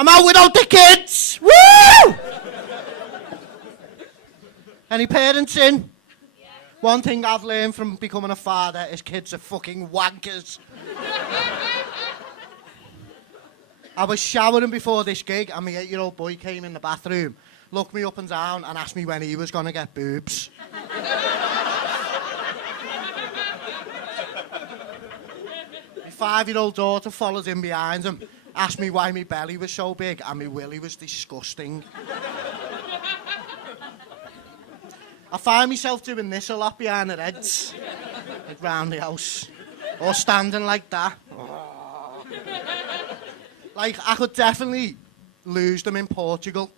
I'm out without the kids! Woo! Any parents in? Yeah. One thing I've learned from becoming a father is kids are fucking wankers. I was showering before this gig and my 8-year-old boy came in the bathroom, looked me up and down and asked me when he was going to get boobs. My 5-year-old daughter followed in behind him, asked me why my belly was so big and my willy was disgusting. I find myself doing this a lot behind the heads, like round the house, or standing like that. Like, I could definitely lose them in Portugal.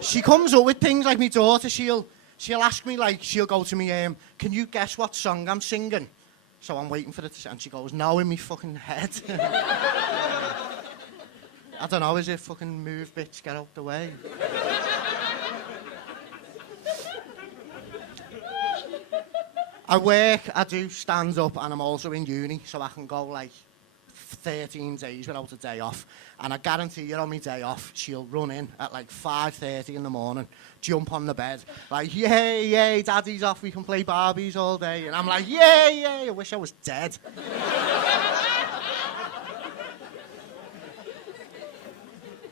She comes up with things like my daughter, she'll ask me, like, she'll go to me, can you guess what song I'm singing? So I'm waiting for it to say, and she goes, no, in me fucking head. I don't know, is it fucking move, bitch, get out the way? I work, I do stand-up, and I'm also in uni, so I can go, like, 13 days without a day off. And I guarantee you on my day off, she'll run in at, like, 5:30 in the morning, jump on the bed, like, yay, yay, daddy's off, we can play Barbies all day. And I'm like, yay, yay, I wish I was dead.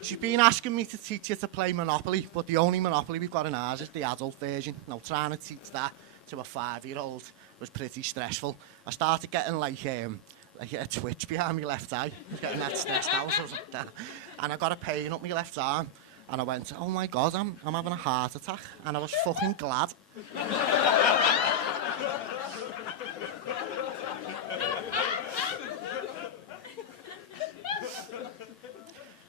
She's been asking me to teach her to play Monopoly, but the only Monopoly we've got in ours is the adult version. Now, trying to teach that to a 5-year-old was pretty stressful. I started getting, like a twitch behind my left eye. I was getting that stressed out. I was like that. And I got a pain up my left arm. And I went, oh my God, I'm having a heart attack. And I was fucking glad.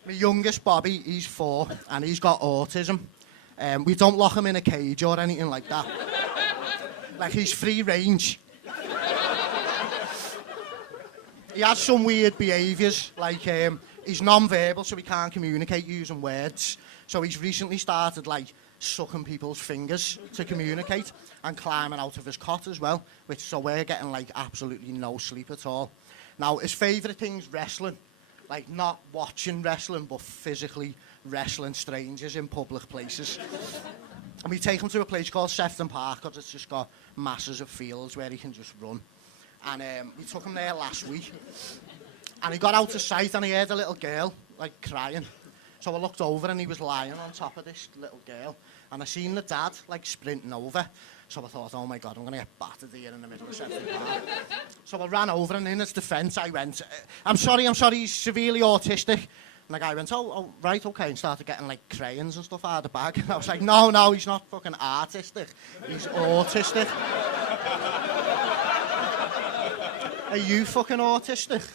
My youngest, Bobby, he's 4, and he's got autism. We don't lock him in a cage or anything like that. Like, he's free range. He has some weird behaviours, like, he's non-verbal, so he can't communicate using words. So he's recently started, like, sucking people's fingers to communicate and climbing out of his cot as well, so we're getting, like, absolutely no sleep at all. Now, his favourite thing's wrestling. Like, not watching wrestling, but physically wrestling strangers in public places. And we take him to a place called Sefton Park, because it's just got masses of fields where he can just run. And we took him there last week. And he got out of sight and he heard a little girl, like, crying. So I looked over and he was lying on top of this little girl. And I seen the dad, like, sprinting over. So I thought, oh my God, I'm going to get battered here in the middle of Sefton Park. So I ran over and in his defence I went, I'm sorry, he's severely autistic. And the guy went, oh, right, okay, and started getting, like, crayons and stuff out of the bag. And I was like, no, he's not fucking artistic, he's autistic. Are you fucking autistic?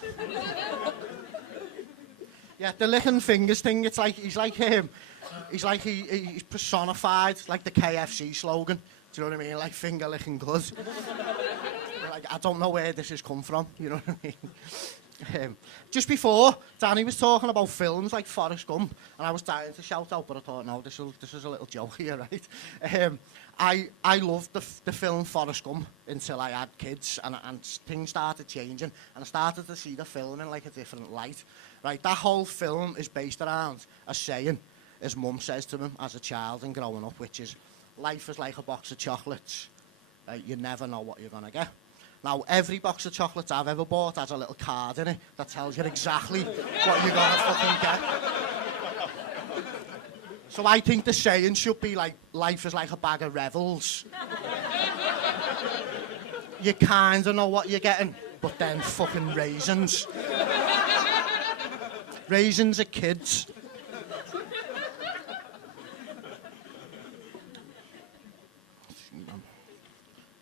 Yeah, the licking fingers thing, it's like, he's personified, like the KFC slogan. Do you know what I mean? Like, finger licking good. Like, I don't know where this has come from, you know what I mean? Just before, Danny was talking about films like Forrest Gump, and I was dying to shout out, but I thought, no, this is a little joke here, right? I loved the film Forrest Gump until I had kids, and things started changing, and I started to see the film in, like, a different light. Right, that whole film is based around a saying his mum says to him as a child and growing up, which is, life is like a box of chocolates. You never know what you're going to get. Now, every box of chocolates I've ever bought has a little card in it that tells you exactly what you're going to fucking get. So I think the saying should be like, life is like a bag of Revels. You kind of know what you're getting, but then fucking raisins. Raisins are kids.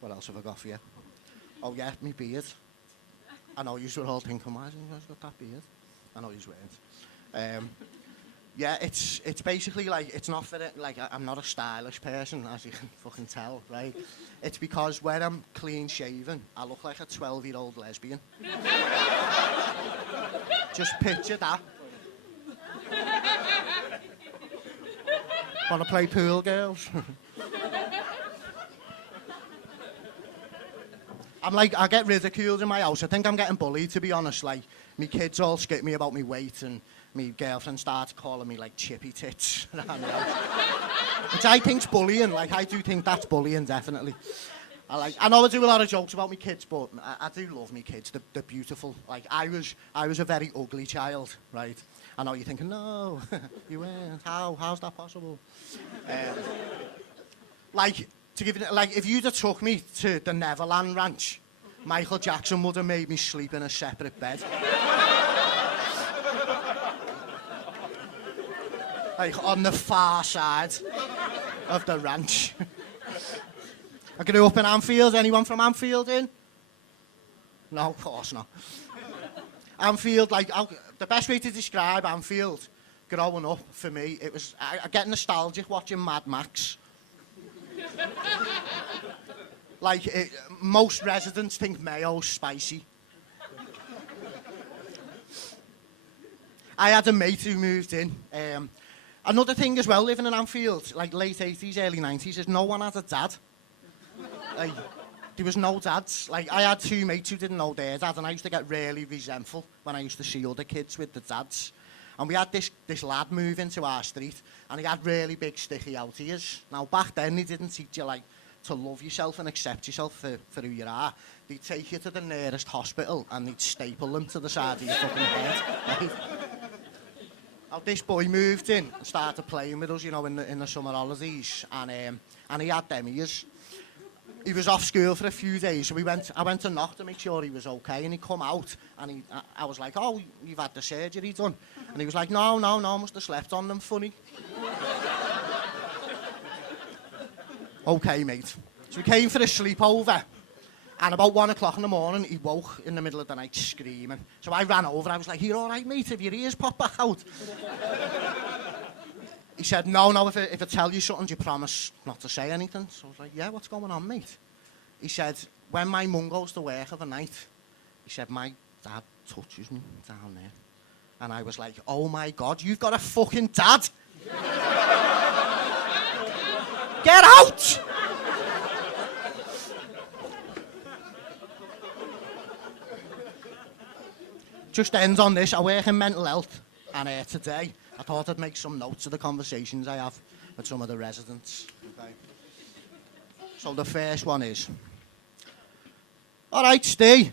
What else have I got for you? Oh yeah, me beard. I know you were all thinking, why hasn't he got that beard? I know you weren't. Yeah, it's basically like, it's not for it, like, I'm not a stylish person, as you can fucking tell, right? It's because when I'm clean shaven, I look like a 12-year-old lesbian. Just picture that. Want to play pool, girls? I get ridiculed in my house. I think I'm getting bullied, to be honest. Like, me kids all skip me about my weight, and my girlfriend starts calling me, like, chippy tits around the house. Which I think's bullying. Like, I do think that's bullying, definitely. I know I do a lot of jokes about my kids, but I do love my kids. They're beautiful. Like, I was a very ugly child, right? I know you're thinking, no, you weren't. How's that possible? If you'd have took me to the Neverland Ranch, Michael Jackson would have made me sleep in a separate bed. Like, on the far side of the ranch. I grew up in Anfield. Anyone from Anfield in? No, of course not. Anfield, the best way to describe Anfield growing up for me, it was, I get nostalgic watching Mad Max. Most residents think mayo's spicy. I had a mate who moved in. Another thing as well, living in Anfield, like late 80s, early 90s, is no one had a dad. There was no dads. Like, I had two mates who didn't know their dad, and I used to get really resentful when I used to see other kids with the dads. And we had this lad move into our street, and he had really big sticky out ears. Now, back then, they didn't teach you, to love yourself and accept yourself for who you are. They'd take you to the nearest hospital, and they'd staple them to the side of your fucking head. Right? Now, this boy moved in and started playing with us, in the summer holidays, and he had them ears. He was off school for a few days, so I went to knock to make sure he was okay, and he come out, and I was like, oh, you've had the surgery done? And he was like, no, must have slept on them funny. Okay, mate. So we came for a sleepover, and about 1 o'clock in the morning, he woke in the middle of the night screaming. So I ran over, I was like, you all right, mate? Have your ears popped back out? He said, no, if I tell you something, do you promise not to say anything? So I was like, yeah, what's going on, mate? He said, when my mum goes to work of a night, he said, my dad touches me down there. And I was like, oh my God, you've got a fucking dad? Get out! Just ends on this, I work in mental health, and today, I thought I'd make some notes of the conversations I have with some of the residents. Okay. So the first one is, all right, Steve.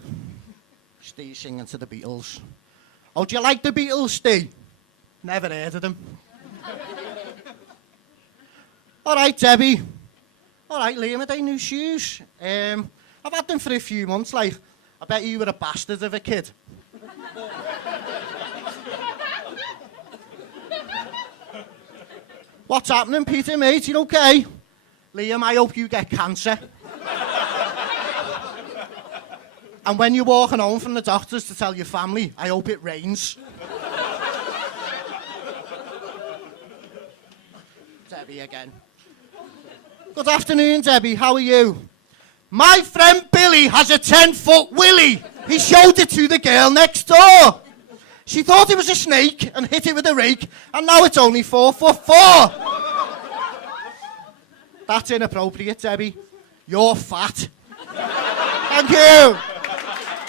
Steve's singing to the Beatles. Oh, do you like the Beatles, Steve? Never heard of them. All right, Debbie. All right, Liam, are they new shoes? I've had them for a few months, I bet you were a bastard of a kid. What's happening, Peter, mate? You okay? Liam, I hope you get cancer. And when you're walking home from the doctors to tell your family, I hope it rains. Debbie again. Good afternoon, Debbie. How are you? My friend Billy has a 10-foot willy. He showed it to the girl next door. She thought it was a snake and hit it with a rake, and now it's only 4'4". That's inappropriate, Debbie. You're fat. Thank you.